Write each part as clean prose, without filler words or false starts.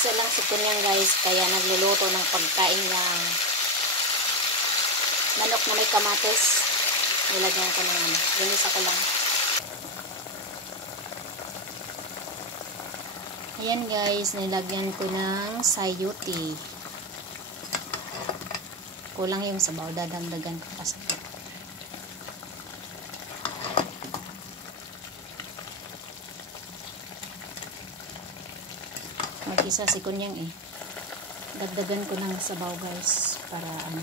Mag-isa lang si Kunyang guys, kaya nagluluto ng pagkain niya. Manok na may kamatis. Nilagyan ko ng ano. Ginisa ko lang. Ayan guys, nilagyan ko ng sayuti. Kulang yung sabaw, dadagdagan ko pa sa ito. Mag-isa si Kunyang eh. Dagdagan ko ng sabaw guys, para ano.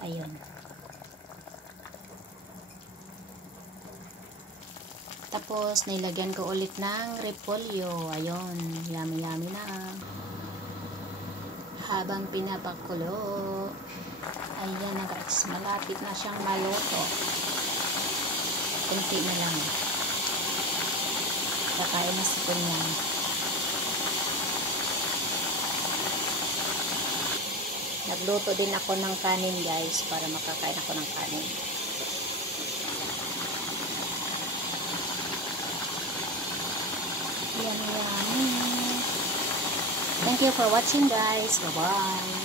Ayun. Tapos, nilagyan ko ulit ng repolyo. Ayun, yummy-yummy na. Habang pinapakulo, ayan na guys, malapit na siyang maluto. Kunti na lang. Kakain na si Kunyang. Nagluto din ako ng kanin guys, para makakain ako ng kanin. Yan. Thank you for watching guys. Bye-bye.